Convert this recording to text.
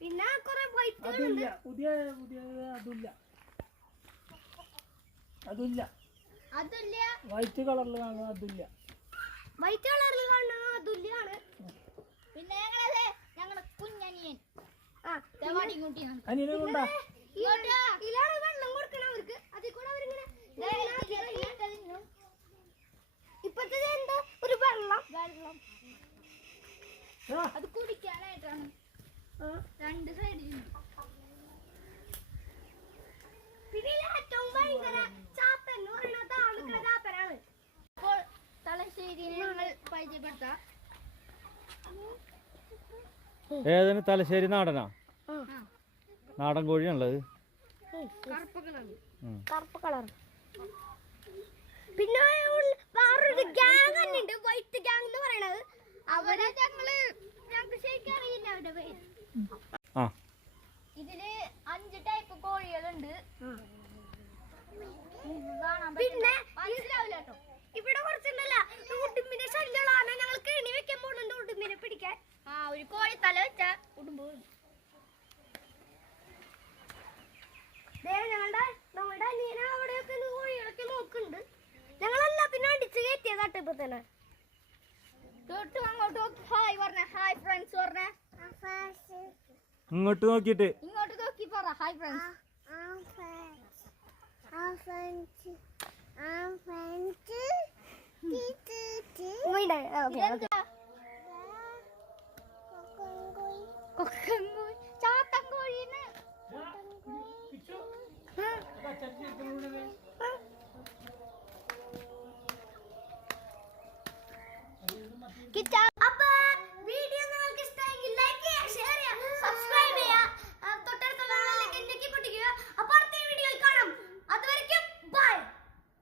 പിന്നെ കുറെ വൈറ്റ് അതില്ല പുതിയ അതില്ല വൈറ്റ് കളറിൽ കാണുന്ന അതില്ല വൈറ്റ് കളറിൽ കാണുന്ന അതുല്യാണ്. പിന്നെ ഞങ്ങളുടെ കുഞ്ഞനിയൻ അനിയനെ കൊണ്ടാ ഇതിലാണ് വെള്ളം കൊടുക്കണം അവർക്ക്. അതിൽ കൂടെ അവരിങ്ങനെ ഇപ്പത്തെ എന്താ ഒരു വെള്ളം അത് കുടിക്കാനായിട്ടാണ് രണ്ട് സൈഡിൽ. പിന്നെ ഏറ്റവും ഭയങ്കര ചാത്തൻ എന്ന് പറയുന്നത് ആളുകളെ ചാത്തനാണ്. അപ്പോൾ തലശ്ശേരിയെ ഞങ്ങൾ പരിചയപ്പെടുത്താം. ഏതാണ് തലശ്ശേരി നാടനാ? നാടൻ കോഴിയാണുള്ളത്. കറുപ്പ് കളർ. പിന്നെ വേറൊരു ഗ്യാങ് തന്നെ ഉണ്ട്, വൈറ്റ് ഗ്യാങ് എന്ന് പറയണത്. അവരെ ഞങ്ങൾക്ക് ശരിക്കും അറിയില്ല അവരുടെ പേര്. ഇതില് 5 ടൈപ്പ് കോഴികളുണ്ട്. പിന്നെ മനസ്സിലാവില്ല കേട്ടോ. ഇവിടെ കുറച്ചുണ്ടല്ല ഉടുമ്പിനെ ശല്യമുള്ളതാണ്. ഞങ്ങൾ കെണി വെക്കാൻ പോകുന്നുണ്ട് ഉടുമ്പിനെ പിടിക്കാൻ. ഒരു കോഴി തല വെച്ച ഉടുമ്പ്. നമ്മുടെ അനിയനെ അവിടെയൊക്കെ കോഴികളൊക്കെ നോക്കുന്നുണ്ട്. ഞങ്ങളെല്ലാം പിന്നെ അടിച്ച് കയറ്റിയതാട്ടോ ഇപ്പൊ തന്നെ. അങ്ങോട്ട് ഹായ് പറഞ്ഞ, ഹായ് ഫ്രണ്ട്സ് പറഞ്ഞ. ഇങ്ങോട്ട് നോക്കിട്ട് ഇങ്ങോട്ട് നോക്കി പറ ഹായ് ഫ്രണ്ട്സ്. ചാത്തൻ കോഴിന്ന് കിച്ചാ